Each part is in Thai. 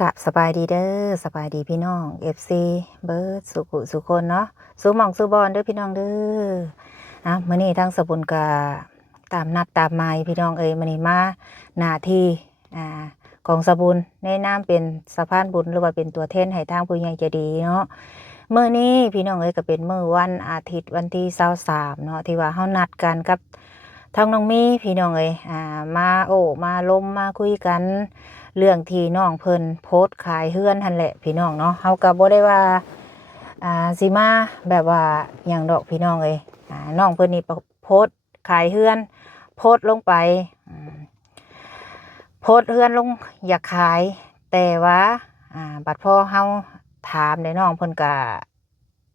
กะสบายดีเด้อสบายดีพี่น้องFCเบิร์ดสุขุสุคนเนาะสู้หม่องสู้บอลเด้อพี่น้องเด้อมื้อนี้ทางสบุญกะตามนัดตามหมายพี่น้องเอ้ยมื้อนี้มาหน้าที่ของสบุญในนามเป็นสะพานบุญหรือว่าเป็นตัวแทนให้ทางผู้ใหญ่ใจดีเนาะมื้อนี้พี่น้องเอ้ยก็เป็นมื้อวันอาทิตย์วันที่23เนาะที่ว่าเฮานัดกันกับทางน้องมีพี่น้องเอ้ยมามาลมมาคุยกันเรื่องที่น้องเพิ่นโพสต์ขายเฮือนหั่นแหละพี่น้องเนาะเฮาก็บ่ได้ว่าสิมาแบบว่าหยังดอกพี่น้องเอ้ยน้องเพิ่นนี่โพสต์ขายเฮือนโพสต์ลงไปโพสต์เฮือนลงอยากขายแต่ว่าบัดพอเฮาถามได้น้องเพิ่นก็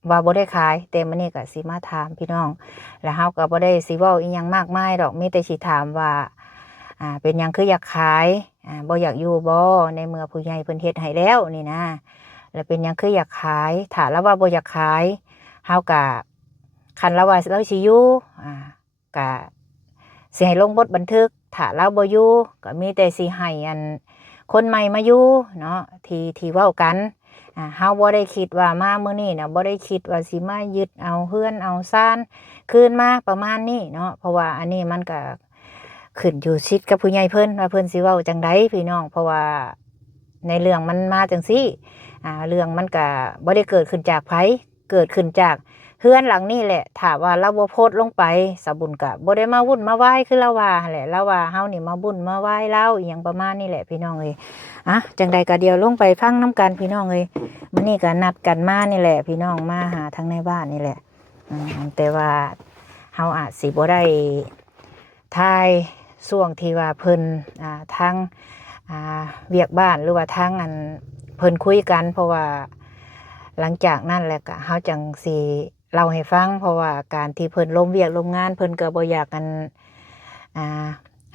ว่าบ่ได้ขายแต่มื้อนี้ก็สิมาถามพี่น้องแล้วเฮาก็บ่ได้สิเว้าอีหยังมากมายดอกมีแต่สิถามว่าเป็นหยังคืออยากขายบ่อยากอยู่บ่ในเมื่อผู้ใหญ่เพิ่นเฮ็ดให้แล้วนี่นะแล้วเป็นหยังคืออยากขายถ้าเราว่าบ่อยากขายเฮาก็คันเราว่าเราสิอยู่ก็สิให้ลงบทบันทึกถ้าเราบ่อยู่ก็มีแต่สิให้คนใหม่มาอยู่เนาะที่เว้ากันเฮาบ่ได้คิดว่ามามื้อนี้น่ะบ่ได้คิดว่าสิมายึดเอาเฮือนเอาซ่านคืนมาประมาณนี้เนาะเพราะว่าอันนี้มันก็ขึ้นอยู่ชิดกับผู้ใหญ่เพิ่นว่าเพิ่นสิเว้าจังไดพี่น้องเพราะว่าในเรื่องมันมาจังซี่เรื่องมันก็บ่ได้เกิดขึ้นจากไผเกิดขึ้นจากเฮือนหลังนี้แหละถ้าว่าเราบ่โพสต์ลงไปสะบุญก็บ่ได้มาวุ่นมาวายคือเราว่าหั่นแหละเราว่าเฮานี่มาบุญมาวายเราอีหยังประมาณนี้แหละพี่น้องเอ้ยจังใดก็เดี๋ยวลงไปฟังนำกันพี่น้องเอ้ยมื้อนี้ก็นัดกันมานี่แหละพี่น้องมาหาทางในบ้านนี่แหละแต่ว่าเฮาอาจสิบ่ได้ถ่ายช่วงที่ว่าเพิ่นทางเวียกบ้านหรือว่าทางเพิ่นคุยกันเพราะว่าหลังจากนั้นแหละก็เฮาจังสิเล่าให้ฟังเพราะว่าการที่เพิ่นลงเวียกลงงานเพิ่นก็บ่อยาก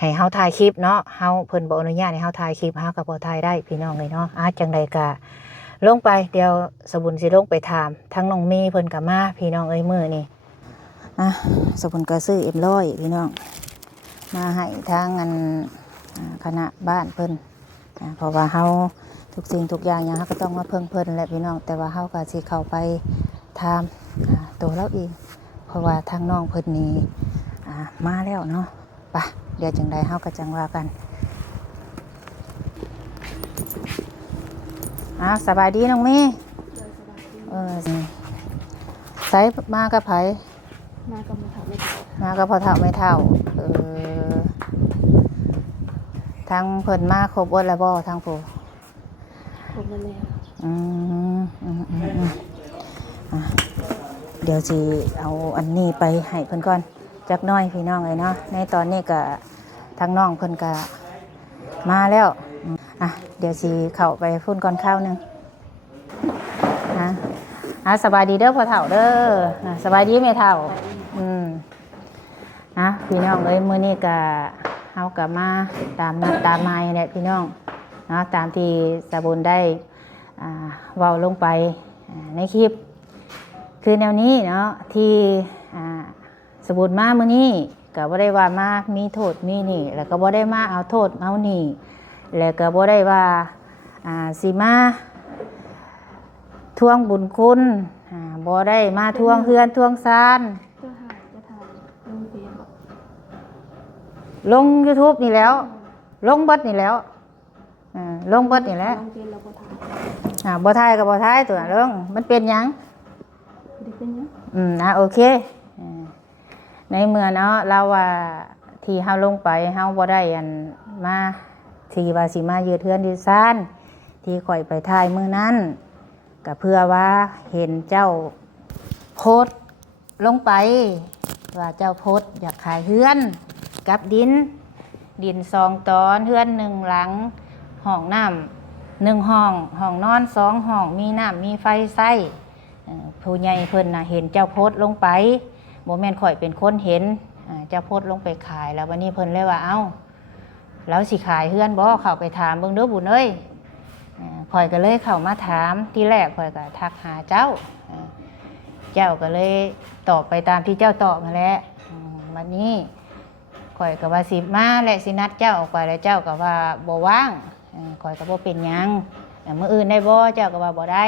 ให้เฮาถ่ายคลิปเนาะเพิ่นบ่อนุญาตให้เฮาถ่ายคลิปเฮาก็บ่ถ่ายได้พี่น้องเลยเนาะจังใดก็ลงไปเดี๋ยวสบุญสิลงไปถามทั้งน้องเมย์เพิ่นก็มาพี่น้องเอ้ยมื้อนี้สบุญก็ซื้อM100พี่น้องมาให้ทางคณะบ้านเพิ่นเพราะว่าเฮาทุกสิ่งทุกอย่างเฮาก็ต้องมาเพิ่นแหละพี่น้องแต่ว่าเฮาก็สิเข้าไปถามตัวเราเองเพราะว่าทางน้องเพิ่นนี่มาแล้วเนาะไปเดี๋ยวจังใดเฮาก็จังว่ากันสบายดีน้องเมย์ใส่มากับไผมากับพ่อเฒ่าไม่เฒ่ามากับพ่อเฒ่าไม่เฒ่าทางเพิ่นมาครบบ่แล้วบ่ทางผู้ครบแล้วเดี๋ยวสิเอาอันนี้ไปให้เพิ่นก่อนจักหน่อยพี่น้องเอ้ยเนาะในตอนนี้ก็ทางน้องเพิ่นก็มาแล้วเดี๋ยวสิเข้าไปพุ่นก่อนข้าวนึงสบายดีเด้อพ่อเฒ่าเด้อสบายดีแม่เฒ่าพี่น้องเอ้ยมื้อนี้ก็เฮาก็มาตามนัดตามหมายแหละพี่น้องเนาะตามที่สะบุญได้เว้าลงไปในคลิปคือแนวนี้เนาะที่สะบุญมามื้อนี้ก็บ่ได้ว่ามามีโทษมีนี่แล้วก็บ่ได้มาเอาโทษเอานี่แล้วก็บ่ได้ว่าสิมาทวงบุญคุณบ่ได้มาทวงเฮือนทวงซานลง YouTube นี่แล้วลงเบิดนี่แล้วลงเบิดนี่แหละบ่ถ่ายก็บ่ถ่ายตัวลงมันเป็นหยังโอเคในเมื่อเนาะเราว่าที่เฮาลงไปเฮาบ่ได้มาที่ว่าสิมายืดเทือนยืดซ่านที่ข่อยไปถ่ายมื้อนั้นก็เพื่อว่าเห็นเจ้าโพสต์ลงไปว่าเจ้าโพสต์อยากขายเฮือนกับดิน2 ตอนเฮือน1 หลังห้องน้ำ1 ห้องนอน2 ห้องมีน้ำมีไฟใช้ผู้ใหญ่เพิ่นเห็นเจ้าโพสต์ลงไปบ่แม่นข่อยเป็นคนเห็นเจ้าโพสต์ลงไปขายแล้ววันนี้เพิ่นเลยว่าแล้วสิขายเฮือนบ่เข้าไปถามเบิ่งเด้อบุญเอ้ยข่อยก็เลยเข้ามาถามที่แรกข่อยก็ทักหาเจ้าก็เลยตอบไปตามที่เจ้าตอบมาแล้ววันนี้ข่อยก็ว่าสิมาและสินัดเจ้าออกไปแล้วเจ้าก็ว่าบ่ว่างข่อยก็บ่เป็นหยัง มื้ออื่นได้บ่เจ้าก็ว่าบ่ได้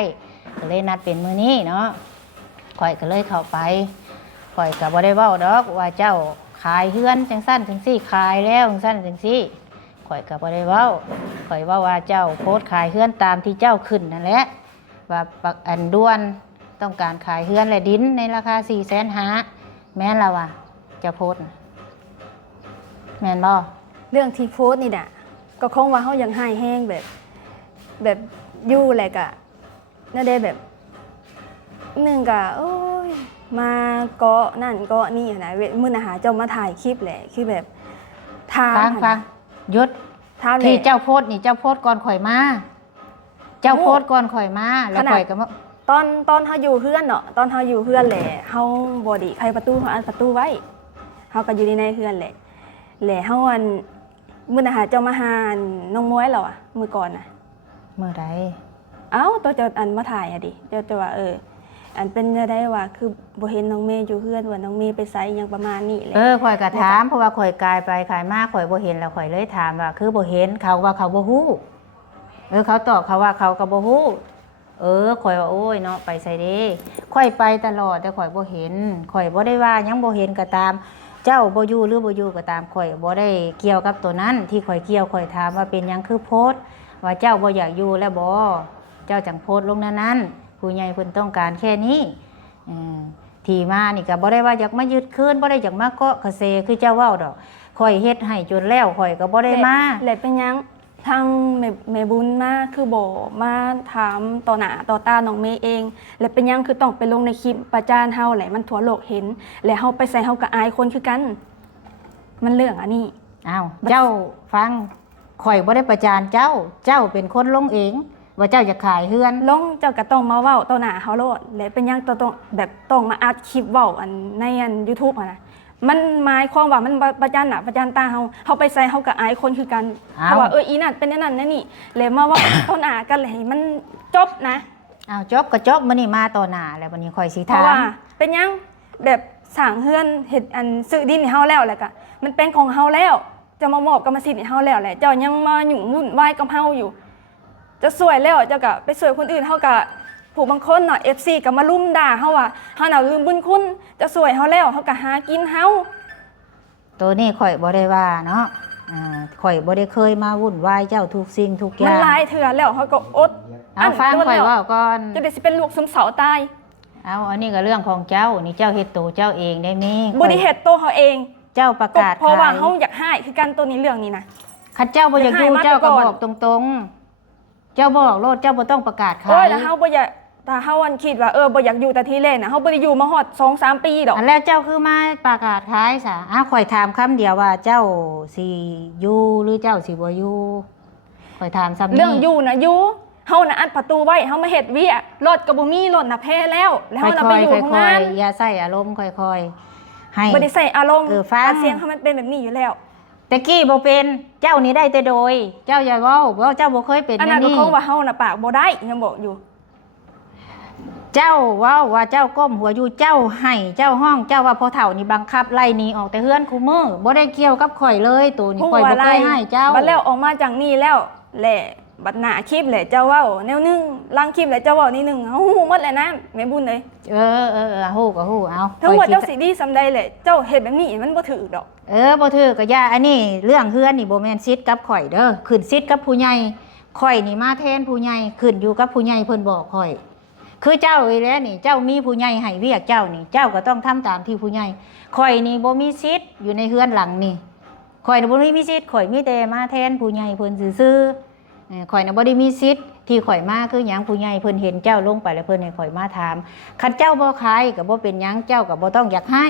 ก็เลยนัดเป็นมื้อนี้เนาะข่อยก็เลยเข้าไปข่อยก็บ่ได้เว้าดอกว่าเจ้าขายเฮือนจังซั่นจังซี่ขายแล้วจังซั่นจังซี่ข่อยก็บ่ได้เว้าข่อยเว้าว่าเจ้าโพสต์ขายเฮือนตามที่เจ้าขึ้นนั่นแหละว่าปักอันด่วนต้องการขายเฮือนและดินในราคา 450,000แม่นล่ะว่ะเจ้าโพสต์แม่นบ่ เรื่องที่โพสต์นี่น่ะก็คงว่าเขายังให้แห้งแบบอยู่แหละกะน่าได้แบบหนึ่งกะโอ้ยมาเกาะนั่นเกาะนี่นะมื้อน่ะหาเจ้ามาถ่ายคลิปแหละคือแบบถาม ฟังหยุด ถามแหละ ที่เจ้าโพสต์นี่เจ้าโพสต์ก่อนข่อยมาเจ้าโพสต์ก่อนข่อยมาแล้วข่อยก็มา ตอนเฮาอยู่เฮือนเนาะตอนเฮาอยู่เฮือนแหละเฮาบ่ได้ใครประตูเฮาอันประตูไว้เฮาก็อยู่ในเฮือนแหละเฮาอันมื้อน่ะหาเจ้ามาหาน้องม้วยแล้วอ่ะมื้อก่อนน่ะ มื้อใด เอ้าตัวจะอันมาถ่ายอะดิเจ้าจะว่าอันเป็นจะได้ว่าคือบ่เห็นน้องเมย์อยู่เพื่อนว่าน้องเมย์ไปไสยังประมาณนี้แหละ ข่อยก็ถามเพราะว่าข่อยกายไปขายมาข่อยบ่เห็นแล้วข่อยเลยถามว่าคือบ่เห็นเขาว่าเขาบ่ฮู้เขาตอบเขาว่าเขาก็บ่ฮู้ข่อยว่าโอ้ยเนาะไปไสเด้ข่อยไปตลอดแต่ข่อยบ่เห็นข่อยบ่ได้ว่าหยังบ่เห็นก็ตาม เจ้าบ่อยู่หรือบ่อยู่ก็ตามข่อยบ่ได้เกี่ยวกับตัวนั้นที่ข่อยเกี่ยวข่อยถามว่าเป็นหยังคือโพสต์ว่าเจ้าบ่อยากอยู่แล้วบ่เจ้าจังโพสต์ลงนั้นผู้ใหญ่เพิ่นต้องการแค่นี้ที่มานี่ก็บ่ได้ว่าอยากมายึดคืนบ่ได้อยากมาเกาะกระเซคือเจ้าเว้าดอกข่อยเฮ็ดให้จนแล้วข่อยก็บ่ได้มา แหละเป็นหยังทางแม่บุญมาคือบ่มาถามต่อหน้าต่อตาน้องเมย์เองและเป็นหยังคือต้องไปลงในคลิปประจานเฮาแหละมันทั่วโลกเห็นและเฮาไปใส่เฮาก็อายคนคือกันมันเรื่องอันนี้ อ้าวเจ้าฟังข่อยบ่ได้ประจานเจ้าเป็นคนลงเองว่าเจ้าจะขายเฮือน ลงเจ้าก็ต้องมาเว้าต่อหน้าเฮาโลดและเป็นหยังต้องแบบต้องมาอัดคลิปเว้าอันในYouTube อ่ะนะมันหมายความว่ามันประจานหน้าประจานตาเฮาไปใส่เฮาก็อายคนคือกันเพราะว่าอีนั่นเป็นนั่นนั่นนี่แล้วมาเว้าต่อหน้ากันเลยให้มันจบนะ อ้าวจบก็จบมื้อนี้มาต่อหน้าแล้ววันนี้ข่อยสิ เพ ถา ราะ ม ว่าเป็นหยังแบบสร้างเฮือนเฮ็ดอันซื้อดินให้เฮาแล้วแหละก็มันเป็นของเฮาแล้วจะมามอบกรรมสิทธิ์ให้เฮาแล้วแหละเจ้ายังมายุ่งวุ่นวายกับเฮาอยู่จะสวยแล้วเจ้าก็ไปสวยคนอื่นเฮาก็ผู้บางคนเนาะ FC ก็มาลุมด่าเฮาว่าเฮาน่ะลืมบุญคุณจะสวยเฮาแล้วเฮาก็หากินเฮา ตัวนี้ข่อยบ่ได้ว่าเนาะข่อยบ่ได้เคยมาวุ่นวายเจ้าทุกสิ่งทุกอ มัน ย่าง หลายเถื่อแล้วเฮาก็อด เอาฟังข่อยเว้าก่อน จะได้สิเป็นลูกซึมเศร้าตาย เอาอันนี้ก็เรื่องของเจ้านี่เจ้าเฮ็ดตัวเจ้าเองได้มี บ่ได้เฮ็ดตัวเฮาเอง เจ้าประกาศ เพราะว่า ขาย เฮาอยากให้คือกันตัวนี้เรื่องนี้นะ คันเจ้าบ่อยากอยู่ อยากให้มา เจ้าก็ แต่ก่อน บอกตรงๆ เจ้าบอกโลดเจ้าบ่ต้องประกาศขา โอ้ย ย แล้วเฮาบ่อยากถ้าเฮาอันคิดว่าบ่อยากอยู่แต่ทีแรกน่ะเฮาบ่ได้อยู่มาฮอด 2-3 ปีดอก อันแล้วเจ้าคือมาประกาศขายซะข่อยถามคำเดียวว่าเจ้าสิอยู่หรือเจ้าสิบ่อยู่ข่อยถามซ้ำนี้ เรื่องอยู่น่ะอยู่เฮาน่ะอัดประตูไว้เฮามาเฮ็ดเวียกรถก็บ่มีรถน่ะแพ้แล้วแล้วเฮาน่ะไปอยู่ ค่ โรง อย งาน ๆอย่าใส่อารมณ์ค่อยๆให้ บ่ได้ใส่อารมณ์ ฟัง การเสียงเฮามันเป็นแบบนี้อยู่แล้ว แต่กี้บ่เป็นเจ้านี่ได้แต่โดย เจ้าอย่าเว้าว่าเจ้าบ่เคยเป็น อัน แบ นั้ บ นก็ นี้ คงว่าเฮาน่ะปากบ่ได้ยังบอกอยู่ เจ้าเว้าว่าเจ้าก้มหัวอยู่เจ้าให้เจ้าห้องเจ้าว่าพอเฒ่านี่บังคับไล่หนีออกแต่เฮือนคู่มือบ่ได้เกี่ยวกับข่อยเลยตัวนี้ข่อยบ่เคยให้เจ้า บัดแล้วออกมาจากนี่แล้วแหละบัดหน้าคลิปแหละเจ้าเว้าแนวนึงล้างคลิปแหละเจ้าเว้านิดนึงเฮาฮู้หมดแล้วนะแม่บุญเลย ฮู้ก็ฮู้เอา ทั้งหมดเจ้าสิดีซำใดแหละเจ้าเฮ็ดแบบนี้มันบ่ถูกดอก บ่ถือก็อย่าอันนี้เรื่องเฮือนนี่บ่แม่นซิดกับข่อยเด้อขึ้นซิดกับผู้ใหญ่ข่อยนี่มาแทนผู้ใหญ่ขึ้นอยู่กับผู้ใหญ่เพิ่นบอกข่อยคือเจ้าอีแล้วนี่เจ้ามีผู้ใหญ่ให้เวียกเจ้านี่เจ้าก็ต้องทำตามที่ผู้ใหญ่ข่อยนี่บ่มีซิดอยู่ในเฮือนหลังนี่ข่อยน่ะบ่มีซิดข่อยมีแต่มาแทนผู้ใหญ่เพิ่นซื่อๆข่อยน่ะบ่ได้มีซิดที่ข่อยมาคือหยังผู้ใหญ่เพิ่นเห็นเจ้าลงไปแล้วเพิ่นให้ข่อยมาถามคันเจ้าบ่ขายก็บ่เป็นหยังเจ้าก็บ่ต้องอยากให้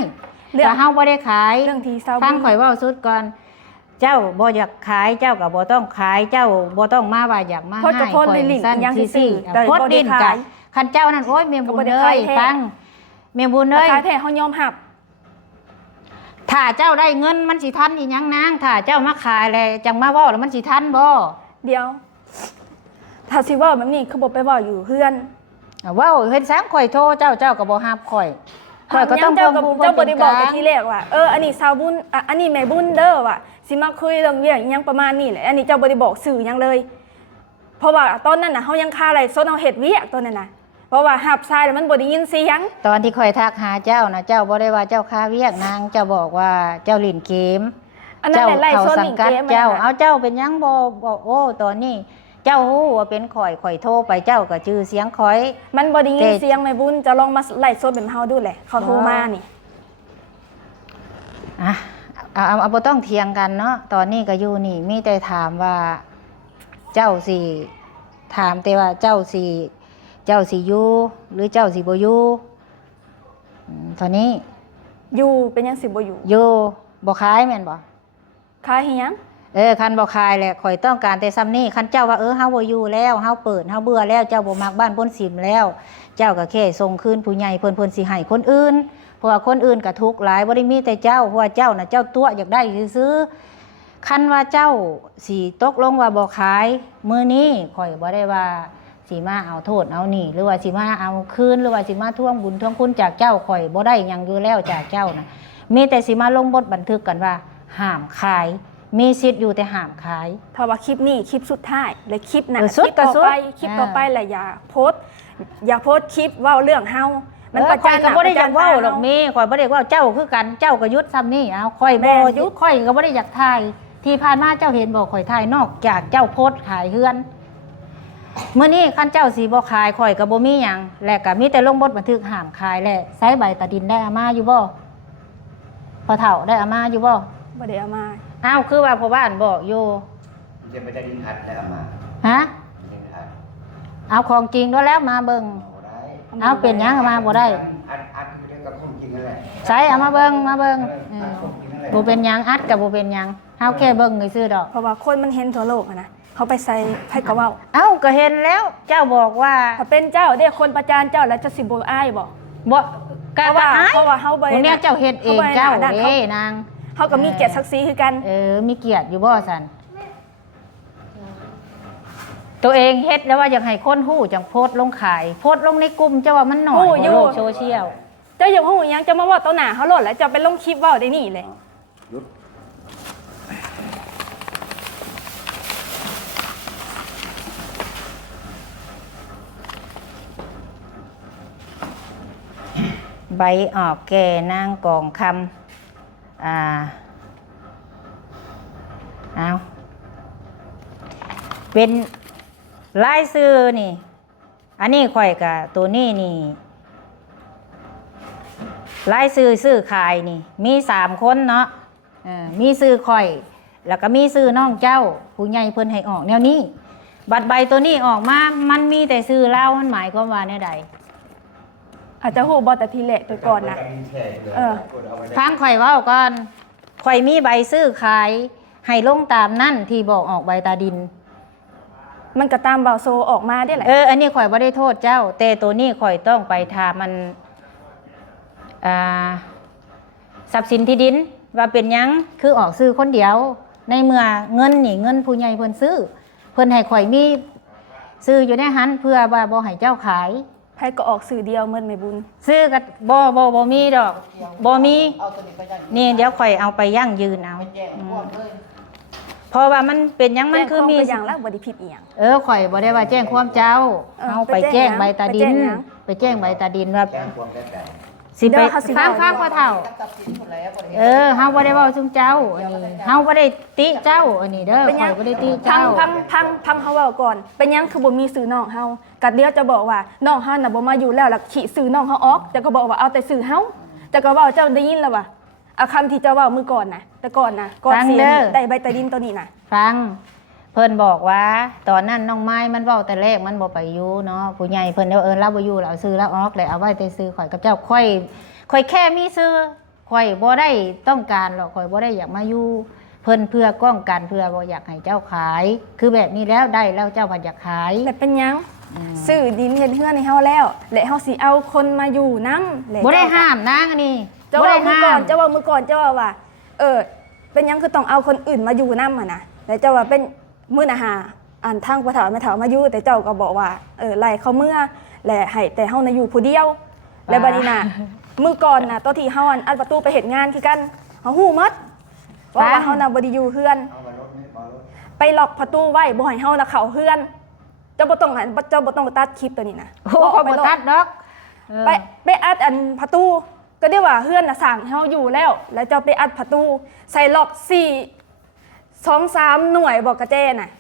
ถ้าเฮาบ่ได้ขาย เรื่องที่เศร้า ฟังข่อยเว้าสุดก่อนเจ้าบ่อยากขายเจ้าก็บ่ต้องขายเจ้าบ่ต้องมาว่าอยากมา เพราะ ให้ จะโพสต์ในลิงก์ สั้น ยังซื่อๆแต่ โพสต์ บ่ได้ ดิน ขาย กะคันเจ้านั่นโอ้ยแม่บุญ ก็บ่ได้ เอ้ ขาย ย แท้ ฟังแม่บุญเอ้ย ขายแท้เฮายอมรับ ถ้าเจ้าได้เงินมันสิทันอีหยังนางถ้าเจ้ามาขายแล้วจังมาเว้าแล้วมันสิทันบ่ เดี๋ยวถ้าสิเว้าแบบนี้คือบ่ไปเว้าอยู่เฮือน เว้าเฮ็ดซังข่อยโทรเจ้าก็บ่รับข่อยก็ต้อง เจ้า ควบ กับ คู่ เจ้าบ่ได้บอก เป็น แต่ทีแรกว่าอันนี้สาวบุญอันนี้แม่บุญเด้อว่ะสิมาคุยเรื่องเวียกอิหยังประมาณนี้แหละอันนี้เจ้าบ่ได้บอกสื่อหยังเลย เพราะว่าตอนนั้นน่ะเฮายังคาไลฟ์สดเฮาเฮ็ดเวียกตอนนั้นน่ะเพราะว่าหับทรายแล้วมันบ่ได้ยินเสียง ตอนที่คอยทักหาเจ้านะเจ้าบ่ได้ว่าเจ้าค้าเวียกนางเจ้าบอกว่าเจ้าเล่นเกม อันนั้น เจ้า แหละไล่ เขา โซน สั ห ง นิง กัด เกม เจ้า อะ เอาเจ้าเป็นหยังบ่บอกโอ้ตอนนี้ เจ้าฮู้ว่าเป็นข่อยโทรไปเจ้าก็ชื่อเสียงข่อย มันบ่ได้ยินเสียงแม่บุญจะลองมาไล่โซนเป็นเฮาดูแหละเขาโทรมานี่ อ่ะเอาบ่ต้องเถียงกันเนาะตอนนี้ก็อยู่นี่มีแต่ถามว่าเจ้าสิถามแต่ว่าเจ้าสิอยู่หรือเจ้าสิบ่อยู่ตอนนี้ อยู่เป็นยังสิบ่อยู่ อยู่บ่ขายแม่นบ่ คายเฮียง คันบ่ขายแหละข่อยต้องการแต่ซ้ำนี้คันเจ้าว่าเฮาบ่อยู่แล้วเฮาเปิดเฮาเบื่อแล้วเจ้าบ่มักบ้านพ้นสิมแล้ว เจ้าก็แค่ส่งคืนผู้ใหญ่เพิ่นสิให้คนอื่นเพราะว่าคนอื่นก็ทุกข์หลายบ่ได้มีแต่เจ้าเพราะว่าเจ้าน่ะเจ้าตัวอยากได้ซื้อๆคันว่าเจ้าสิตกลงว่าบ่ขายมื้อนี้ข่อยบ่ได้ว่าสิมาเอาโทษเอานี่หรือว่าสิมาเอาคืนหรือว่าสิมาทวงบุญทวงคุณจากเจ้าข่อยบ่ได้หยังอยู่แล้วจากเจ้าน่ะมีแต่สิมาลงบทบันทึกกันว่าห้ามขายมีสิทธิ์อยู่แต่ห้ามขาย ถ้าว่าคลิปนี้คลิปสุดท้ายและคลิปนั้น สุด คลิปต่อไป ก็สุด คลิปต่อไปแหละอย่าโพสต์คลิปเว้าเรื่องเฮามันประ ข่อ จาย น ก็บ่ได้อยากเว้า ประจน หรอกมีข่อยบ่ได้เว้าเจ้าคือกันเจ้าก็ยุดซ้ำนี่เอาข่อย แม่ บ่ นยุ ยุ ด ดข่อยก็บ่ได้อยากถ่ายที่ผ่านมาเจ้าเห็นบ่ข่อยถ่ายนอกจากเจ้าโพสต์ขายเฮือนมื้อนี้คันเจ้าสิบ่ขายข่อยก็บ่มีหยังและก็มีแต่ลงบทบันทึกห้ามขายแหละใช้ใบตาดินได้อามาอยู่บ่พอเฒ่าได้อามาอยู่บ่ บ่ได้เอามา อ้าวคือว่าพ่อบ้านบอกอยู่ จะไปได้ดินอัดได้เอามา ฮะ ดินอัด เอาของจริงแล้วมาเบิ่ง เอาได้ เอาเป็นหยังเอามาบ่ได้ อัดคือเรื่องกับของจริงนั่นแหละ ใช้เอามาเบิ่งอัดของจริงนั่นแหละ บ่เป็นหยังอัดก็บ่เป็นหยังเฮาแค่เบิ่งซื่อๆดอก เพราะว่าคนมันเห็นทั่วโลกอะนะเขาไปใส่ไผก็เว้า เอ้าก็เห็นแล้วเจ้าบอกว่า ถ้าเป็นเจ้าเด้คนประจานเจ้าแล้วจะสิบ่อายบ่ บ่กะ เพราะว่า อาย เพราะว่าเฮาบ่ คนเนี้ยเจ้าเฮ็ดเองเจ้าเด้นาง เฮาก็มีเกียรติศักดิ์ศรีคือกัน มีเกียรติอยู่บ่ซั่นตัวเองเฮ็ดแล้วว่าอยากให้คนฮู้จังโพสต์ลงขายโพสต์ลงในกลุ่มเจ้าว่ามันน้อย ฮู้ ก อยู่ ว่าโลกโซเชียล เจ้าอย่าฮู้หยังจะมาเว้าต่อหน้าเฮาโลดแล้วจะไปลงคลิปเว้าได้นี่เลย หยุด ใบออกแก่นางกองคำเอาเป็นลายซื้อนี่ อันนี้ข่อยกับตัวนี้นี่ลายซื้อขายนี่ มี3 คนเนาะมีซื้อข่อย แล้วก็มีซื้อน้องเจ้า ผู้ใหญ่เพิ่นให้ออกแนวนี้ บัตรใบตัวนี้ออกมา มันมีแต่ซื้อเล่ามันหมายความว่าแนวใด อาจจะฮู้บ่แต่ทีแรกไปก่อนนะ ฟังข่อยเว่าก่อนข่อยมีใบซื้อขายให้ลงตามนั่นที่บอกออกใบตาดิน มันก็ตามเบาโซออกมาได้แหละ อันนี้ข่อยบ่ได้โทษเจ้า แต่ตัวนี้ข่อยต้องไปถามมันทรัพย์สินที่ดินว่าเป็นหยังคือออกซื้อคนเดียว ในเมื่อเงินนี่เงินผู้ใหญ่เพิ่นซื้อเพิ่นให้ข่อยมีซื้ออยู่ในหันเพื่อว่าบ่ให้เจ้าขาย ไผก็ออกสื่อเดียวเหมือนแม่บุญ ซื้อกับบ่มีดอกบ่มีนี่เดี๋ยวข่อยเอาไปยั่งยืนเอาเพราะว่ามันเป็นหยังมันคือมี แจ้งความไปอย่างแล้วบ่ได้ผิดอีหยัง ข่อยบ่ได้ว่าแจ้งความเจ้าเอาไปแจ้งใบตาดินไปแจ้งใบตาดินว่า แจ้งความได้แต่ สิไปฟังว่าเฒ่าเฮาบ่ได้เว้าซุมเจ้าอันนี้เฮาบ่ได้ติเจ้าอันนี้เด้อข่อยบ่ได้ติ พั เจ้า งเฮาเว้าก่อน เป็นหยังคือบ่มีสื่อน้องเฮากัดเดียวจะบอกว่าน้องเฮาน่ะบ่มาอยู่แล้วแล้วขี่สื่อน้องเฮาออกแต่ก็บอกว่าเอาแต่สื่อเฮาแต่ก็เว้าเจ้าได้ยินแล้วว่าเอาคำที่เจ้าเว้ามื้อก่อนน่ะแต่ก่อนน่ะก่อนสิได้ใบตาดินตัวนี้น่ะ ฟังเพิ่นบอกว่าตอนนั้นน้องไม้มันเว้าแต่แรกมันบ่ไปอยู่เนาะผู้ใหญ่เพิ่นเราบ่อยู่แล้วเอาซื้อแล้วออกเลยเอาไว้แต่ซื้อข่อยกับเจ้าข่อยแค่มีซื้อข่อยบ่ได้ต้องการหรอกข่อยบ่ได้อยากมาอยู่เพิ่นเพื่อป้องกันเพื่อบ่อยากให้เจ้าขาย คือแบบนี้แล้วได้แล้วเจ้าบ่อยากขาย แต่เป็นหยังซื้อดินเฮ็ดเฮือนให้เฮาแล้วและเฮาสิเอาคนมาอยู่นำ บ่ได้ห้ามนางอันนี้ เจ้าว่ามื้อก่อนเจ้าว่ามื้อก่อนเจ้าว่าเป็นหยังคือต้องเอาคนอื่นมาอยู่นำอ่ะนะแต่เจ้าว่าเป็นมื้อน่ะหาอันทางพ่อเฒ่าแม่เฒ่ามาอยู่แต่เจ้าก็บอกว่าไล่เขาเมื่อและให้แต่เฮาน่ะอยู่ผู้เดียวและบัดนี้น่ะมื้อก่อนน่ะตอนที่เฮาอันประตูไปเฮ็ดงานคือกันเฮาฮู้หมดว่าเฮาน่ะบ่ได้อยู่เฮือน เอามารถนี่มารถ ไปล็อกประตูไว้บ่ให้เฮาน่ะเข้าเฮือน จ้าบ่ต้องตัดคลิปตัวนี้นะ โอ้เขาบ่ตัดดอกเออ ไปอัดอันประตูก็ได้ว่าเฮือนน่ะสร้างให้เฮาอยู่แล้ว แล้วเจ้าไปอัดประตูใส่ล็อก2-3 หน่วยบอกกระเจน่ะ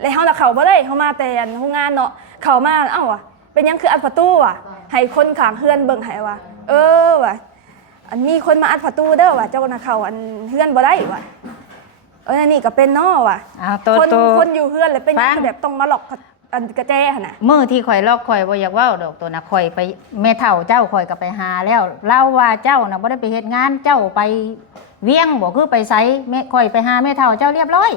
แล้วเฮาน่ะเข้าบ่ได้เฮามาแต่อันโรงงานเนาะเข้ามาเอ้าว่ะเป็นหยังคืออัดประตูว่ะให้คนข้างเฮือนเบิ่งให้ว่า ว่ะอันมีคนมาอัดประตูเด้อว่ะเจ้าน่ะเข้าอันเฮือนบ่ได้ว่ะอันนี้ก็เป็นเนาะว่ะ เอาตัว คนอยู่เฮือนแล้วเป็นหยังคือแบบต้องมาล็อกอันกระเจหั่นน่ะ มื้อที่ข่อยลอกข่อยบ่อยากเว้าดอกตัวน่ะข่อยไปแม่เฒ่าเจ้าข่อยก็ไปหาแล้วเล่าว่าเจ้าน่ะบ่ได้ไปเฮ็ดงานเจ้าไปเวียงบ่คือไปไสแม่ข่อยไปหาแม่เฒ่าเจ้าเรียบร้อย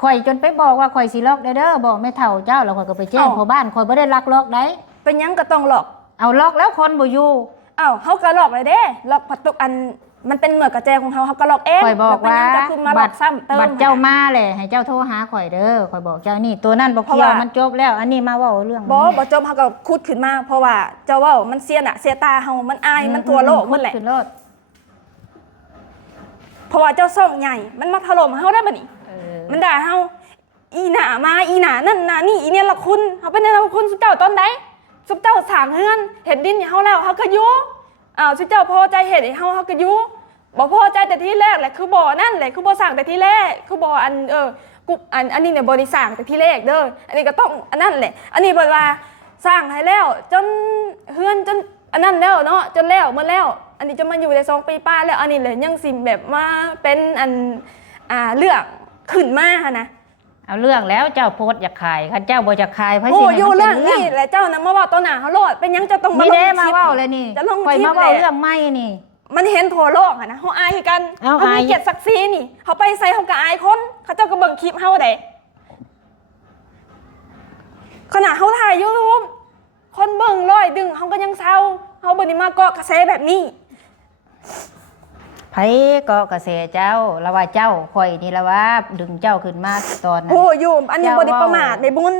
ข่อยจนไปบอกว่าข่อยสิลอกเด้อบอกแม่เฒ่าเจ้าแล้วข่อยก็ไปแจ้งพ่อบ้านข่อยบ่ได้ลักลอกได้ เป็นหยังก็ต้องล็อก เอาลอกแล้วคนบ่อยู่ อ้าวเขาก็ล็อกเลยเด้ล็อกประตูอันมันเป็นเหมือนกระแจของเขาก็ล็อกเอง ข่อยบอกว่า แล้วเป็นหยังก็คือมาล็อกซ้ำเติม บัตรเจ้ามาแหละให้เจ้าโทรหาข่อยเด้อข่อยบอกเจ้านี่ตัวนั้นบ่เกี่ยวมันจบแล้วอันนี้มาเว้าเรื่อง บ่จมเขาก็คุดขึ้นมาเพราะว่าเจ้าว่ามันเสียหน้าเสียตาเฮามันอายมันทั่วโลกหมดแหละ ขึ้นโลด เพราะว่าเจ้าส่องใหญ่มันมาถล่มเฮาได้บัดนี้มันด่าเฮาอีหน้ามาอีหน้านั่นหน้านี่อีเนี่ยละคุณเฮาเป็นเนี่ยละคุณสุเจ้าตอนใดสุเจ้าสร้างเฮือนเฮ็ดดินให้เฮาแล้วเฮาก็อยู่อ้าวสุเจ้าพอใจเฮ็ดให้เฮาก็อยู่บ่พอใจแต่ที่แรกแหละคือบ่นั่นแหละคือบ่สร้างแต่ที่แรกคือบ่กูอันนี้เนี่ยบ่ได้สร้างแต่ที่แรกเด้ออันนี้ก็ต้องอันนั้นแหละอันนี้บ่ว่าสร้างให้แล้วจนเฮือนจนอันนั้นแล้วเนาะจนแล้วหมดแล้วอันนี้จะมาอยู่ได้2 ปีป้าแล้วอันนี้เลยยังสิแบบมาเป็นอันเรื่องขึ้นมาหั่นนะ เอาเรื่องแล้วเจ้าโพสต์อยากขายคันเจ้าบ่อยากขายไผสิ โอ้ ให้ อยู่ มัน เรื่ เป็ อง นเรื่อ นี้ ง แหละเจ้านะมาว่าตัวหน้าเฮาโลดเป็นหยังจะต้องมา นี่ ลง เด้ คลิป มาเว้าเลยนี่ จะลง ข่อย คลิป มาเว้า แหละ เรื่องใหม่นี่ มันเห็นทั่วโลกอะนะเฮาอายคือกัน เอา เขามี อาย เกียรติศักดิ์ศรีนี่เขาไปใส่เขาก็อายคนเขาเจ้าก็เบิ่งคลิปเฮาได้ขณะเฮาถ่าย YouTube คนเบิ่งร้อยดึงเฮาก็ยังเศร้าเฮาบ่ได้มาเกาะกระแสแบบนี้ ไผก็กระแสเจ้าละว่าเจ้าข่อยนี่ละว่าดึงเจ้าขึ้นมาตอนนั้น โอ้อยู่อันนี้บ่ได้ประมาทในบุญ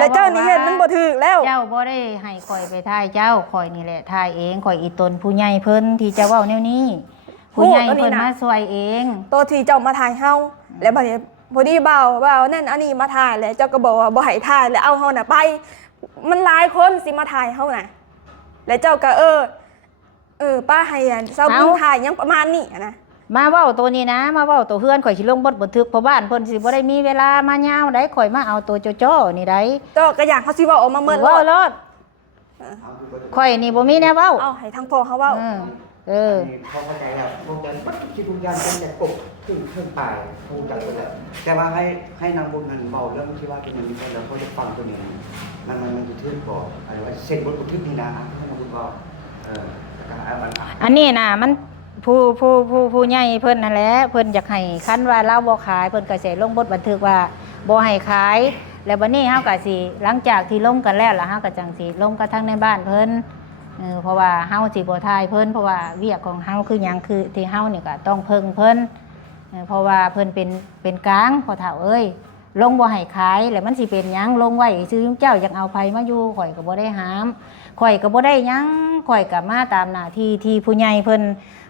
แล้วเจ้านี่เห็นมันบ่ถูกแล้ว เจ้าบ่ได้ให้ข่อยไปทายเจ้าข่อยนี่แหละทายเองข่อยอีตนผู้ใหญ่เพิ่นที่จะเว้าแนวนี้ผู้ใหญ่เพิ่นมาช่วยเอง ตัวที่เจ้ามาถ่ายเฮาแล้วบัดนี้พอดีเบานั่นอันนี้มาถ่ายแล้วเจ้าก็บอกว่าบ่ให้ถ่ายแล้วเอาเฮาน่ะไป มันหลายคนสิมาถ่ายเฮาน่ะแล้วเจ้าก็ป้าให้เซาบุญถ่ายยังประมาณนี้นะ มาเว้าตัวนี้นะมาเว้าตัวเฮือนข่อยสิลงบทบันทึกเพราะบ้านเพิ่นสิบ่ได้มีเวลามายาวได้ข่อยมาเอาตัวจ้อๆนี่ได้ เจ้าก็อยากเขาสิเว้าออกมาเมิน เว้า โล ร ด ถข่อยนี่บ่มีแนวเว้า เอาให้ทางพ่อเขาเว้า เขาเข้าใจแล้วพวกนั้นปั๊บคิดทุกอย่างเป็นแต่กบขึ้นตายพูดกันไปแล้วแต่ว่าให้นางบุญนั้นเบาเรื่องที่ว่าเป็นอย่างนี้แล้วเขาจะฟังตัวนี้มันจะทึ่งก่อนอะไรว่าเส้นบททึ่งนี่นะให้นางบุญก็มัน อันนี้น่ะมันผู้ใหญ่เพิ่นนั่นแหละเพิ่นอยากให้คันว่าเราบ่ขายเพิ่นก็สิลงบทบันทึกว่าบ่ให้ขายแล้วบัดนี้เฮาก็สิหลังจากที่ลงกันแล้วล่ะเฮาก็จังสิลงกันทั้งในบ้านเพิ่นเพราะว่าเฮาสิบ่ทายเพิ่นเพราะว่าเวียกของเฮาคือหยังคือที่เฮานี่ก็ต้องเพิ่งเพิ่นเพราะว่าเพิ่นเป็นกลางพ่อเฒ่าเอ้ยลงบ่ให้ขายแล้วมันสิเป็นหยังลงไว้ซื่อเจ้าอยากเอาไผมาอยู่ข่อยก็บ่ได้ห้ามข่อยก็บ่ได้หยังข่อยก็มาตามหน้าที่ที่ผู้ใหญ่เพิ่น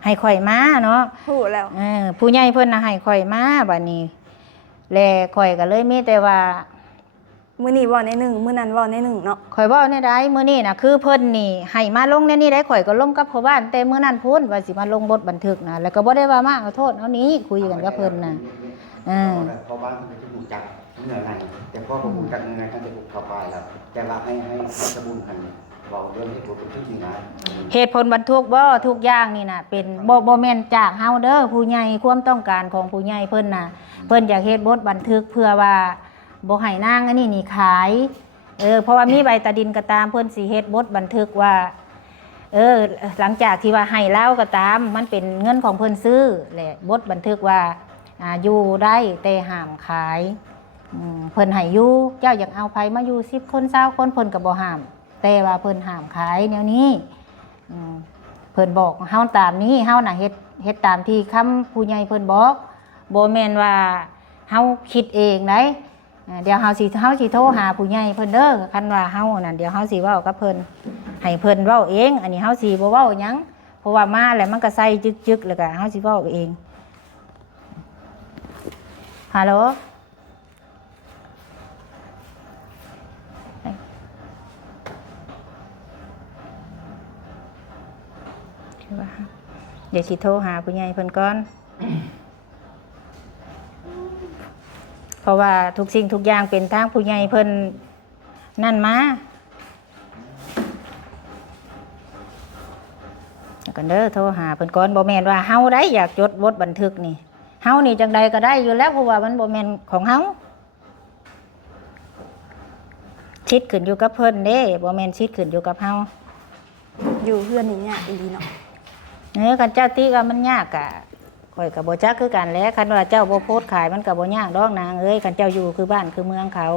ให้ข่อยมาเนาะ พูดแล้ว ผู้ใหญ่เพิ่นน่ะให้ข่อยมาบัดนี้แลข่อยก็เลยมีแต่ว่า มื้อนี้เว้าในหนึ่งมื้อนั้นเว้าในหนึ่งเนาะ ข่อยเว้าแนวใดมื้อนี้น่ะคือเพิ่นนี่ให้มาลงในนี้ได้ข่อยก็ลงกับพ่อบ้านแต่มื้อนั้นพู้นว่าสิมาลงบทบันทึกนะแล้วก็บ่ได้ว่ามาเอาโทษเอานี้คุยกันกับเพิ่นน่ะพอบ้านมันจะบุกจักเหนื่อยในแต่พ่อก็บุกจักเหนื่อยท่านจะบุกเข้าไปแล้วแต่ว่าให้สมุนกันบอกเรื่องที่ผมเป็นที่จริงนะ เหตุผลบรรทุกบ่ทุกอย่างนี่น่ะเป็นบ่แม่นจากเฮาเด้อผู้ใหญ่ความต้องการของผู้ใหญ่เพิ่นน่ะเพิ่นอยากเฮ็ดบทบันทึกเพื่อว่าบ่ให้นางอันนี้นี่ขายเพราะว่ามีใบตาดินก็ตามเพิ่นสิเฮ็ดบทบันทึกว่าหลังจากที่ว่าให้เล่าก็ตามมันเป็นเงินของเพิ่นซื้อแหละบทบันทึกว่าอยู่ได้แต่ห้ามขายเพิ่นให้อยู่เจ้าอยากเอาไผมาอยู่10คน20คนเพิ่นก็บ่ห้ามแต่ว่าเพิ่นห้ามขายแนวนี้เพิ่นบอกเฮาตามนี้เฮาน่ะเฮ็ดตามที่คำผู้ใหญ่เพิ่นบอกบ่แม่นว่าเฮาคิดเองได้เดี๋ยวเฮาสิโทรหาผู้ใหญ่เพิ่นเด้อคันว่าเฮานั่นเดี๋ยวเฮาสิเว้ากับเพิ่นให้เพิ่นเว้าเองอันนี้เฮาสิบ่เว้าหยังเพราะว่ามาแล้วมันก็ใส่จึกๆแล้วก็เฮาสิเว้าเองฮัลโหล เดี๋ยวสิโทรหาผู้ใหญ่เพิ่นก่อนเพราะว่าทุกสิ่งทุกอย่างเป็นทางผู้ใหญ่เพิ่นนั่นมาแล้วกันเด้อโทรหาเพิ่นก่อนบ่แม่นว่าเฮาได้อยากจดบทบันทึกนี่เฮานี่จังใดก็ได้อยู่แล้วเพราะว่ามันบ่แม่นของเฮาชิดขึ้นอยู่กับเพิ่นเด้บ่แม่นชิดขึ้นอยู่กับเฮา อยู่เพื่อนนี่ยากอีหลีเนาะ กันเจ้าติก็มันยากอะข่อยก็บ่จักคือกันแหล้วคันว่าเจ้าบ่โพสต์ขายมันก็บ่ยากดอกนางเอ้ยคันเจ้าอยู่คือบ้านคือเมืองเขา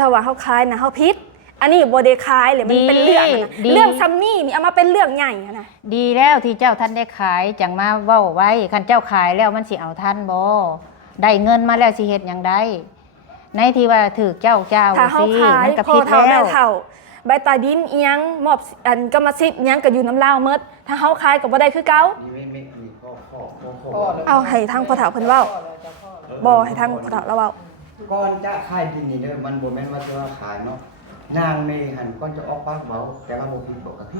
ถ้าว่าเฮาคายนะเฮาผิดอันนี้บ่ได้คายเลยมันเป็นเรื่องอะนะเรื่องซัมนี่นี่เอามาเป็นเรื่องใหญ่อะนะ ดีแล้วที่เจ้าท่านได้ขายจังมาเว้าไว้คันเจ้าขายแล้วมันสิเอาทันบ่ได้เงินมาแล้วสิเฮ็ดหยังได้ในที่ว่าถูกเจ้า ถ้าเฮา สิ ขาย มันก็ พอ ผิด เท่า แล้ แม่ ว เท่าใบตาดินเอียงมอบอันกรรมสิทธิ์อิหยังก็อยู่น้ำลาวหมดถ้าเฮาขายก็บ่ได้คือเก่า นี่ไม่มีข้อ เอาให้ทางพ่อเฒ่าเพิ่นเว้าบ่ให้ทางพ่อเฒ่าเราเว้า ก่อนจะขายดินนี่เด้อมันบ่แม่นว่าจะว่าขายเนาะนางเมหันก่อนจะออกปากเว้าแต่ว่าบ่ผิดปกติ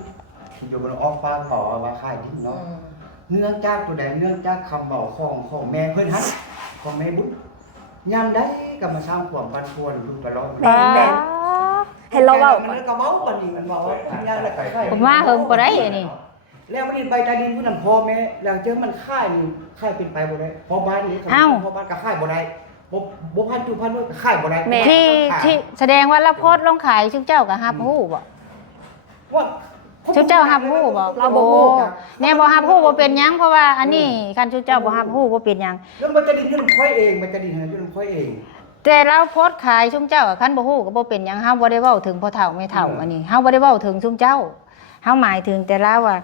ที่อยู่บนออกปากเว้าว่าขายดินเนาะเนื่องจากตัวใดเนื่องจากคำเว้าของแม่เพิ่นหันของแม่บุญยามใดก็มาสร้างความปั่นป่วนอยู่ตลอด แม่นให้เราเว้า มันก็เว้าปานนี้มันเว้าทางยาแล้วก็ ผมว่าเฮิงบ่ได้อันนี้ แล้วมันนี่ใบตาดินผู้นั้นพ่อแม่แล้วเจอมันค่ายนี่ค่ายเป็นไปบ่ได้พอบ้านนี้พอบ้านก็ค่ายบ่ได้บ่พันจุพันด้วยก็ค่ายบ่ได้ ที่แสดงว่าเราโพสต์ลงขายชุกเจ้าก็รับรู้บ่ ว่า ชุกเจ้ารับรู้บ่เราบ่ฮู้แน่บ่รับรู้บ่เป็นหยังเพราะว่าอันนี้คันชุกเจ้าบ่รับรู้บ่เป็นหยัง แล้วมันจะดินอยู่นำค่อยเองมันจะดินอยู่นำค่อยเอง แต่เราโพสต์ขายชุมเจ้าคันบ่ฮู้ก็บ่เป็นหยังเฮาบ่ได้เว้าถึงพ่อเฒ่าแม่เฒ่าอันนี้เฮาบ่ได้เว้าถึงชุมเจ้าเฮาหมายถึงแต่ละว่า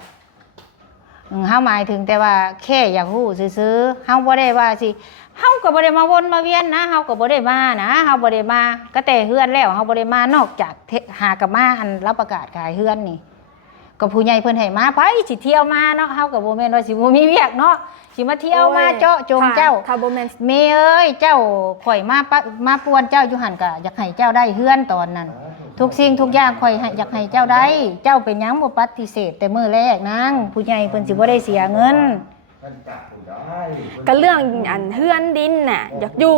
เฮาหมายถึงแต่ว่าแค่อยากฮู้ซื่อๆเฮาบ่ได้ว่าสิเฮาก็บ่ได้มาวนมาเวียนนะเฮาก็บ่ได้มานะเฮาบ่ได้มาก็แต่เฮือนแล้วเฮาบ่ได้มานอกจากหากับมาอันรับประกาศขายเฮือนนี่ก็ผู้ใหญ่เพิ่นให้มาไผสิเที่ยวมาเนาะเฮาก็บ่แม่นว่าสิบ่มีเวียกเนาะสิมาเที่ยวมาเจาะจงเจ้า ถ้าบ่แม่น เมเอ้ยเจ้าข่อยมาป่วนเจ้าอยู่หันกะอยากให้เจ้าได้เฮือนตอนนั้นทุกสิ่งทุกอย่างข่อยอยากให้เจ้าได้เจ้าเป็นหยังบ่ปฏิเสธแต่มื้อแรกนางผู้ใหญ่เพิ่นสิบ่ได้เสียเงิน มันจับผู้ได้ ก็เรื่องอันเฮือนดินน่ะอยากอยู่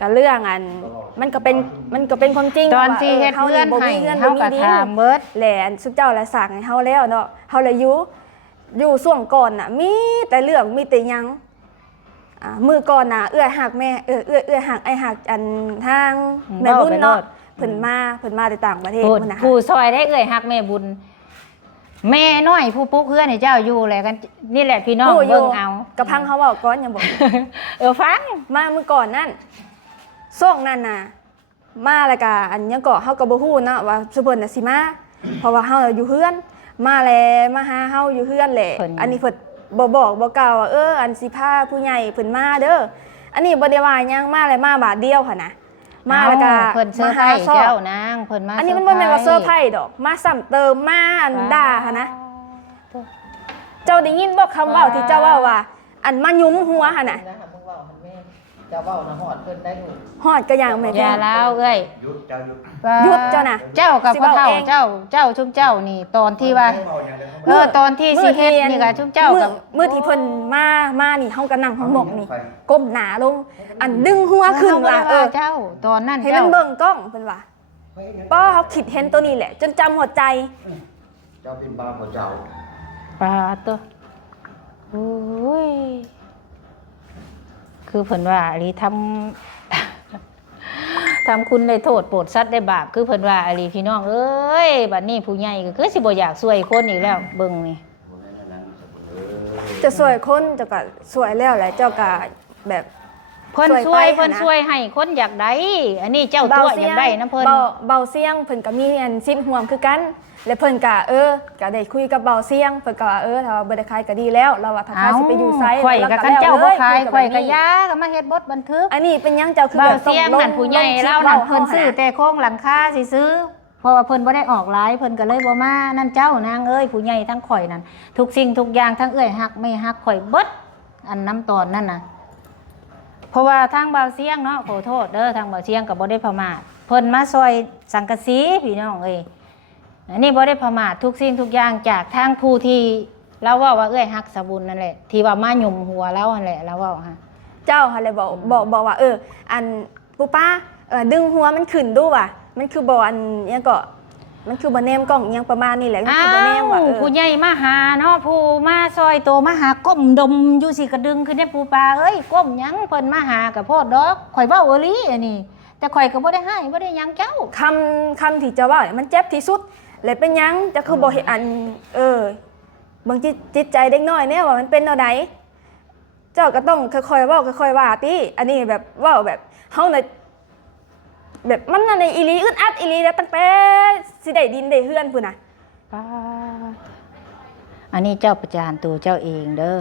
ก็เรื่องอันมันก็เป็นความจริง ตอนที่เฮ็ดเฮือนให้เฮาก็ถามเบิด แหละสุดเจ้าละสั่งให้เฮาแล้วเนาะเฮาเลยอยู่ช่วงก่อนน่ะมีแต่เรื่องมีแต่หยังมือก่อนน่ะเอื้อหักแม่เอื้อหักไอ้หักอันทางแม่บุญเนาะเพิ่นมาแต่ต่างประเทศ ผู้ พุ่นน่ะ ผู้ซอยได้เอ้ยฮักแม่บุญแม่น้อยผู้ปลุกเฮือนให้เจ้าอยู่แหละกันนี่แหละพี่น้องเบิ่งเอา กระพังเขาเว้าก่อนอย่าบอก ฟัง มามื้อก่อนนั่นช่วงนั้นน่ะมาแล้วก็อันยังก็เฮาก็บ่ฮู้เนาะว่าสุเพิ่นน่ะสิมาเพราะว่าเฮาอยู่เฮือนมาแลมาหาเฮาอยู่เฮือนแหละอันนี้เพิ่นบ่บอกบ่กล่าวว่าอันสิพาผู้ใหญ่เพิ่นมาเด้ออันนี้บ่ได้ว่าหยังมาแล้วมาบาทเดียวค่ะนะมาแล้วก็ เพิ่นเซอร์ไพรส์เจ้านางเพิ่นมา อันนี้มันบ่แม่นว่าเซอร์ไพรส์ดอกมาซ้ำเติมมาอันด่าค่ะนะเจ้าได้ยินบ่คำเว้าที่เจ้าเว้าว่าอันมายุ้มหัวค่ะน่ะ จะเว้านะฮอดเพิ่นได้ลูก ฮอดก็อย่างแม่ อย่าแล้วเอ้ย หยุดเจ้าหยุด หยุดเจ้าน่ะ เจ้ากับพ่อเฒ่า สิเว้าเอง เจ้าชุมเจ้านี่ตอนที่ว่าตอนที่สิเฮ็ดนี่ก็ชุมเจ้ากับ มื้อที่เพิ่นมานี่เฮาก็นั่งห้องหมกนี่ก้มหน้าลงอันดึงหัวขึ้นว่า เจ้าตอนนั้น ให้มั เจ้าน เบิ่งกล้องเพิ่นว่าป้อเขาคิดเห็นตัวนี้แหละ จนจำหัวใจ เจ้าเป็นบ้าของเจ้า ปลาตัวโอ้ยคือเพิ่นว่าอลีทำ ทำคุณได้โทษโปรดสัตว์ได้บาปคือเพิ่นว่าอลีพี่น้องเอ้ยบัดนี้ผู้ใหญ่ก็คือสิบ่อยากช่วยคนอีกแล้วเบิ่งนี่ จะสวยคนเจ้าก็สวยแล้วแหละเจ้าก็แบบ เพิ่น ช่วยไป เพิ่น นะ ช่วยให้คนอยากได้อันนี้เจ้าตัวอยากได้นะเพิ่น เบาเสียงเพิ่นก็มีอันสิ้นห่วงคือกัน และเพิ่นก็ก็ได้คุยกับเบาเสียงเพิ่นก็ว่าถ้าว่าบ่ได้ขายก็ดีแล้วเราว่าถ้าขายสิไปอยู่ไส ข่อย แล้ว กับคันเจ้าบ่ขาย คุ ข่อย แบบ ก็ นี้ ยาก็มาเฮ็ดบทบันทึก อันนี้เป็นหยังเจ้าคือ เบา แบบ เสียงนั่นผู้ใหญ่เล่านั่นเพิ่นซื้อแต่โครงหลังคาสิซื้อเพราะว่าเพิ่นบ่ได้ออกหลายเพิ่นก็เลยบ่มานั่นเจ้านางเอ้ยผู้ใหญ่ทั้งข่อยนั่นทุกสิ่งทุกอย่างทั้งเอ้ยฮักไม่ฮักข่อยเบิดอันน้ำตอนนั่นน่ะเพราะว่าทางเบาเสียงเนาะขอโทษเด้อทางเบาเสียงก็บ่ได้ประมาทเพิ่นมาซอยสังกะสีพี่น้องเอ้ย อันนี้บ่ได้ประมาททุกสิ่งทุกอย่างจากทางผู้ที่เราเว้าว่าเอ้ยฮักสะบุญนั่นแหละที่ว่ามาหยุมหัวเรานั่นแหละเราเว้าฮะ เจ้าค่ะเลยบอกว่าอันปูป้าดึงหัวมันขึ้นดูว่ะมันคือบ่อันเนี้ยก็มันคือบ่แนมกล้องยังประมาณนี้แหละมันคือบ่แนมว่าผู้ใหญ่มาหาเนาะผู้มาซอยโตมาหาก้มดมอยู่สิกระดึงขึ้นได้ปูปลาเอ้ยก้มหยังเพิ่นมาหากับโพดดอกข่อยเว้าอีหลีอันนี้แต่ข่อยก็บ่ได้ให้บ่ได้หยังเจ้าคำที่จะว่ามันเจ็บที่สุดเลยเป็นหยังจะคือบ่เห็นอันบางจิตใจเด็กน้อยเนี่ยว่ามันเป็นเอาใดเจ้าก็ต้องค่อยๆเว้าค่อยๆว่าติอันนี้แบบเว้าแบบเฮาน่ะแบบมันในอีหลีอึดอัดอีหลีแล้วตั้งแต่สิได้ดินได้เฮือนพุ่นน่ะอันนี้เจ้าประจานตัวเจ้าเองเด้อ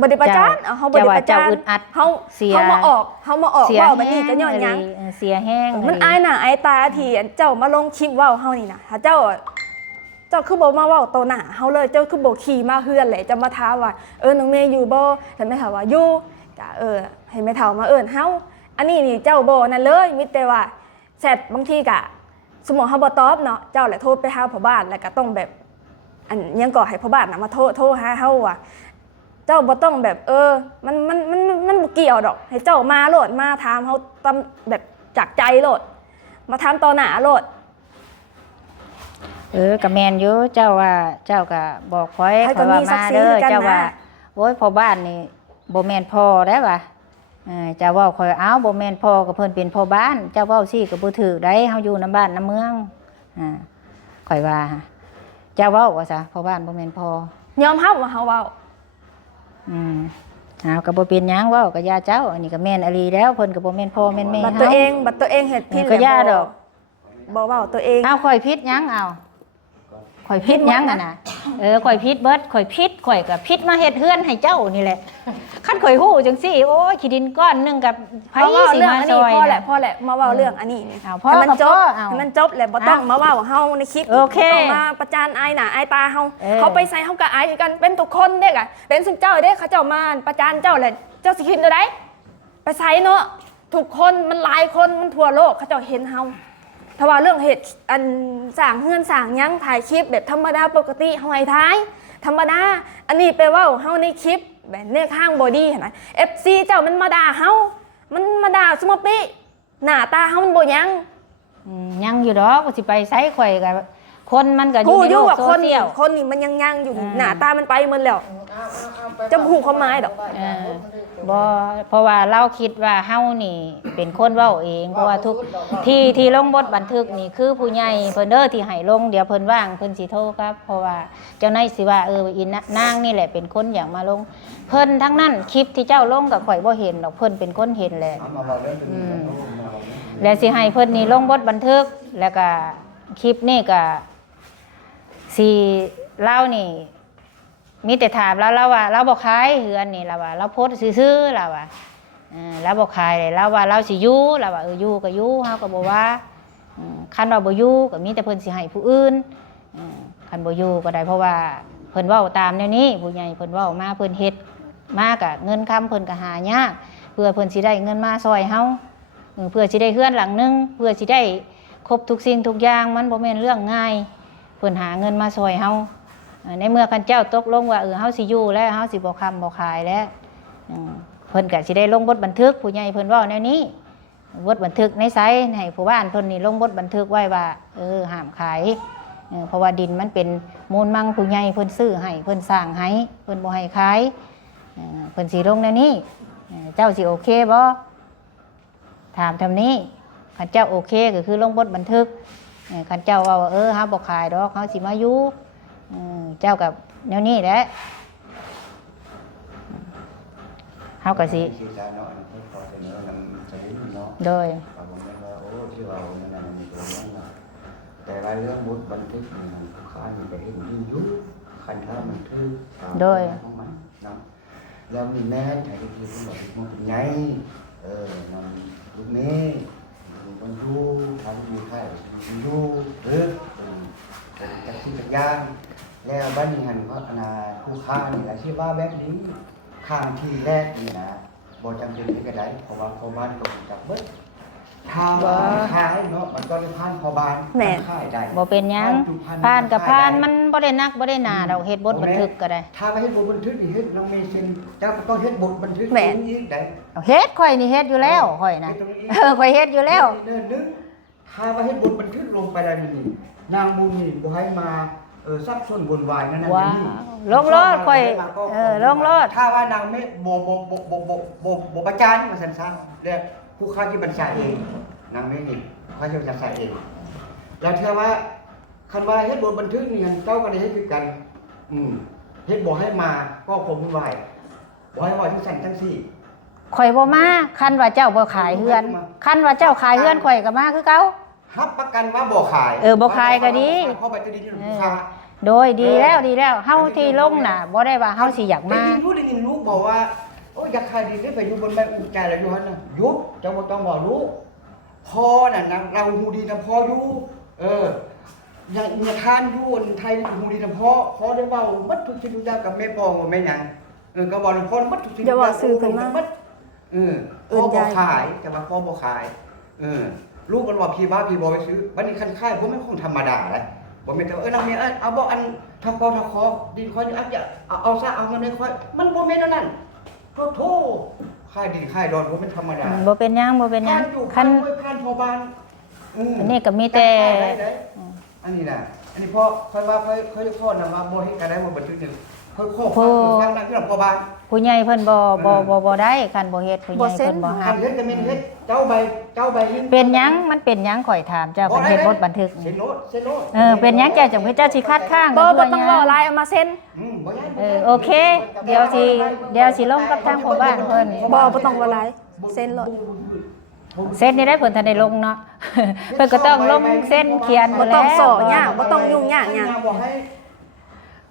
บ่ได้ประจานเฮาบ่ได้ประจานเฮามาออกเว้าแบบนี้ก็ย้อนหยังเสียแห้งมันอายหน้าอายตาที่เจ้ามาลงคลิปเว้าเฮานี่น่ะถ้าเจ้าคือบ่มาเว้าโตหน้าเฮาเลยเจ้าคือบ่ขี่มาเฮือนแหละจะมาถามว่าน้องเมย์อยู่บ่แต่แม่ถามว่าอยู่ก็ให้แม่เฒ่ามาเฮาอันนี้นี่เจ้าบ่นั่นเลยมีแต่ว่าแชทบางทีก็สมมุติเฮาบ่ตอบเนาะเจ้าแหละโทรไปหาพ่อบ้านแล้วก็ต้องแบบอันยังก็ให้พ่อบ้านน่ะมาโทรหาเฮาว่าเจ้าบ่ต้องแบบมันบ่เกี่ยวดอกให้เจ้ามาโลดมาถามเฮาตามแบบจากใจโลดมาถามต่อหน้าโลดก็แม่นอยู่เจ้าว่าเจ้าก็บอกข่อยว่ามาเด้อเจ้าว่าโอ้ยพ่อบ้านนี่บ่แม่นพ่อได้ว่ะเจ้าเว้าข่อยอ้าวบ่แม่นพ่อก็เพิ่นเป็นพ่อบ้านเจ้าเว้าซี่ก็บ่ถูกได้เฮาอยู่นำบ้านนำเมืองข่อยว่าเจ้าเว้าว่าซะพ่อบ้านบ่แม่นพ่อยอมรับว่าเฮาเว้าก็บ่เป็นหยังเว้าก็ย่าเจ้าอันนี้ก็แม่นอลีแล้วเพิ่นก็บ่แม่นพ่อแม่นแม่บัดตัวเองเฮ็ดผิดก็ย่าดอกบ่เว้าตัวเองข่อยผิดหยังข่อยผิดหยังน่ะข่อยผิดเบิดข่อยผิดข่อยก็ผิดมาเฮ็ดเฮือนให้เจ้านี่แหละคันข่อยฮู้จังซี่โอ้ยขี้ดินก้อนนึงกับไผสิมาซอยพ่อแหละมาเว้าเรื่องอันนี้ให้มันจบแล้วบ่ต้องมาเว้าเฮาในคลิปต้องมาประจานอายหน้าอายตาเฮาเขาไปใส่เฮาก็อายกันเป็นทุกคนเด้กะเป็นซุมเจ้าเด้เขาเจ้ามาประจานเจ้าแหละเจ้าสิคิดจังได๋ไปใส่เนาะทุกคนมันหลายคนมันทั่วโลกเขาเจ้าเห็นเฮาถ้าว่าเรื่องเหตุอันสั่งเฮือนสั่งยังถ่ายคลิปแบบธรรมดาปกติเฮาให้ท้ายธรรมดาอันนี้ไปเว้าเฮาในคลิปแบบเนื้อข้างบอดี้เห็นไหม FC เจ้ามันมาด่าเฮามันมาด่าสมมติหน้าตาเฮามันบ่ยังอยู่ดอกสิไปไสข่อยก็คนมันก็อยู่ในโลกโซเชียลคนนี่มันยังอยู่หน้าตามันไปหมดแล้วจะฮู้ความหมายดอกบ่เพราะว่าเราคิดว่าเฮานี่เป็นคนเว้าเองเพราะว่าทุกที่ลงบทบันทึกนี่คือผู้ใหญ่เพิ่นเด้อที่ให้ลงเดี๋ยวเพิ่นว่างเพิ่นสิโทรครับเพราะว่าเจ้านายสิว่าอีนางนี่แหละเป็นคนอยากมาลงเพิ่นทั้งนั้นคลิปที่เจ้าลงก็ข่อยบ่เห็นดอกเพิ่นเป็นคนเห็นแหละแล้วสิให้เพิ่นนี่ลงบทบันทึกแล้วก็คลิปนี่ก็สิเล่านี่มีแต่ถามแล้วว่าเราบ่ขายเฮือนนี่เราว่าเราโพสต์ซื่อๆเราว่าเราบ่ขายเลยเราว่าเราสิอยู่เราว่าอยู่ก็อยู่เฮาก็บ่ว่าคันว่าบ่อยู่ก็มีแต่เพิ่นสิให้ผู้อื่นคันบ่อยู่ก็ได้เพราะว่าเพิ่นเว้าตามแนวนี้ผู้ใหญ่เพิ่นเว้ามาเพิ่นเฮ็ดมาก็เงินคำเพิ่นก็หายากเพื่อเพิ่นสิได้เงินมาซอยเฮาเพื่อสิได้เฮือนหลังนึงเพื่อสิได้ครบทุกสิ่งทุกอย่างมันบ่แม่นเรื่องง่ายเพิ่นหาเงินมาซอยเฮาในเมื่อคันเจ้าตกลงว่าเฮาสิอยู่แล้วเฮาสิบ่ค้ำบ่ขายแล้วเพิ่นก็สิได้ลงบทบันทึกผู้ใหญ่เพิ่นเว้าแนวนี้บทบันทึกในไสให้ผู้บ้านเพิ่นนี่ลงบทบันทึกไว้ว่าห้ามขายเพราะว่าดินมันเป็นมูลมั่งผู้ใหญ่เพิ่นซื้อให้เพิ่นสร้างให้เพิ่นบ่ให้ขายเพิ่นสิลงแนวนี้เจ้าสิโอเคบ่ถามทำนี้คันเจ้าโอเคก็คือลงบทบันทึกคันเจ้าว่าเฮาบ่ขายดอกเฮาสิมาอยู่เจ้ากับแนวนี้แหละเฮาก็สิโดยแต่ว่าเรื่องบทบันทึกนี่ผู้ค้านี่ก็เห็นยิ่งยุคันถ้ามันทึกโดยแล้วมีแม่ไทยที่พูดว่ามันเป็นไงนอนลูกนี้มันอยู่ทำอยู่ไทยอยู่เป็นจักรจักรยานแล้วบ้านนี้หันก็ผู้ค้านี่แหละที่ว่าแบบนี้ข้างที่แรกนี่นะบ่จำเป็นที่กระไดเพราะว่าเขาบ้านก็จับเบิด ทางขายเนาะมันก็ได้ผ่านพอบาน แม่น ขายได้ บ่เป็นหยังผ่านกับผ่านมันบ่ได้นักบ่ได้หนาดอกเฮ็ดบทบันทึกก็ได้ ถ้าไม่เฮ็ดบทบันทึกนี่เฮ็ดน้องเมย์เซ็นเจ้าต้องเฮ็ดบทบันทึก แม่น อีกได้ เอาเฮ็ดข่อยนี่เฮ็ดอยู่แล้วข่อยนะ เฮ็ดตรงนี้ ข่อยเฮ็ดอยู่แล้ว เนินนึงถ้าว่าเฮ็ดบทบันทึกลงไปแล้วนี่นางบุญนี่บ่ให้มาซับซ้อนวุ่นวายนั่นน่ะ ว้าว นี่ ลงโลดข่อยลงโลด ถ้าว่านางไม่บ่ประจานมาซั่นซะเรียกผู้ค้าที่บัญชาเองนางไม่นี่เขาจะจัดสรรเองแล้วเชื่อว่าคันว่าเฮ็ดบทบันทึกนี่เจ้าก็ได้เฮ็ดคือกันเฮ็ดบ่ให้มาก็คงวุ่นวายบ่ให้ว่าทั้งสั่นทั้งสี่ ข่อยบ่มาคันว่าเจ้าบ่ขายเฮือนคันว่าเจ้าขายเฮือนข่อยก็มาคือเก่า รับประกันว่าบ่ขาย บ่ขายก็ดี เพราะใบตัวนี้ลูกค้า โดยดีแล้วเฮาที่ลงน่ะบ่ได้ว่าเฮาสิอยากมา ได้ยินลูกบอกว่าโอ้อยากขายดีได้ไปอยู่บนใบอุ่นใจแล้วอยู่หั่นน่ะยุบเจ้าบ่ต้องบอกลูกพ่อน่ะนะเราฮู้ดีนะพ่ออยู่อย่าทานอยู่อันไทยฮู้ดีนะพ่อได้เว้าบัดทุกสิ่งทุกอย่างกับแม่ปองว่าแม่หยังก็บอกพ่อบัดทุกสิ่งทุกอย่าง อย่าว่าซื้อเพิ่นมา พ่อบ่ขายแต่ว่าพ่อบ่ขายลูกมันว่าพี่บ้าพี่บ่ไปซื้อวันนี้คันขายผมไม่คงธรรมดาเลยบ่แม่นแต่นางเมียเอาบ่อันทำกอทคอดินค่อยอันเอาซะเอาเงินให้ค่อยมันบ่แม่นนั่นก็โทขายดินขายดอนบ่แม่นธรรมดา บ่เป็นหยังบ่เป็นหยังคัน ผ่านพอบ้าน อันนี้ก็มีแต่ อันนี้น่ะอันนี้พ่อค่อยว่าค่อยพ่อนำมาบ่เฮ็ดกันได้บ่บันทึกนึงค่อยขอฟังนั่นคือพอบ้าน ผู้ใหญ่เพิ่นบ่ได้คันบ่เฮ็ดผู้ใหญ่เพิ่นบ่ อั ฮั น บ เฮ็ดก็แม่นเฮ็ดเจ้าใบลิ้น เป็นหยังมันเป็นหยังข่อยถามเจ้าคันเฮ็ดบทบันทึก เซ็นโนต เป็นหยังเจ้าจังเจ้าสิคัดค้าง บ่ต้อง เพื่ รอ หยัง ลายเอามาเซ็น บ่ย้าย โอเค เดี๋ยวสิลงกับทางพ่อบ้านเพิ่น บ่ต้องรอลายเซ็นโลด เส้นนี่ได้เพิ่นทันได้ลงเนาะ เพิ่นก็ต้องลงเส้นเขียน บ่ แล้ ต้อง ว สอยยากบ่ต้องยุ่งยากหยัง บอกให้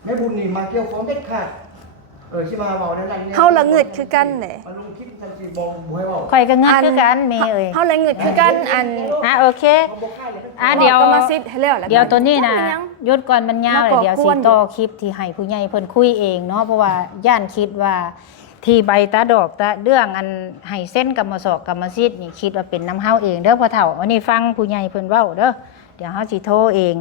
แม่บุญนี่มาเกี่ยวของเด็ดขาดสิมาเว้านั่นนี่ เฮาละเงิดคือกันแหละ มาลงคลิปจังสิบ่ให้เว้า ข่อยก็เงินคือกันมีเอ้ย เฮาละเงิดคือกันโอเค เดี๋ยว ก็มาซิดให้แล้วแหละ เดี๋ยวตัวนี้น่ะ มัยัง หยุดก่อนมันยาวเลยเดี๋ยวสิต่อคลิปที่ให้ผู้ใหญ่เพิ่นคุยเองเนาะเพราะว่าย่านคิดว่าที่ใบตาดอกตาเรื่องอันให้เส้นกรรมศอกกรรมสิทธิ์นี่คิดว่าเป็นน้ำเฮาเองเด้อพ่อเฒ่าอันนี้ฟังผู้ใหญ่เพิ่นเว้าเด้อเดี๋ยวเฮาสิโทรเอง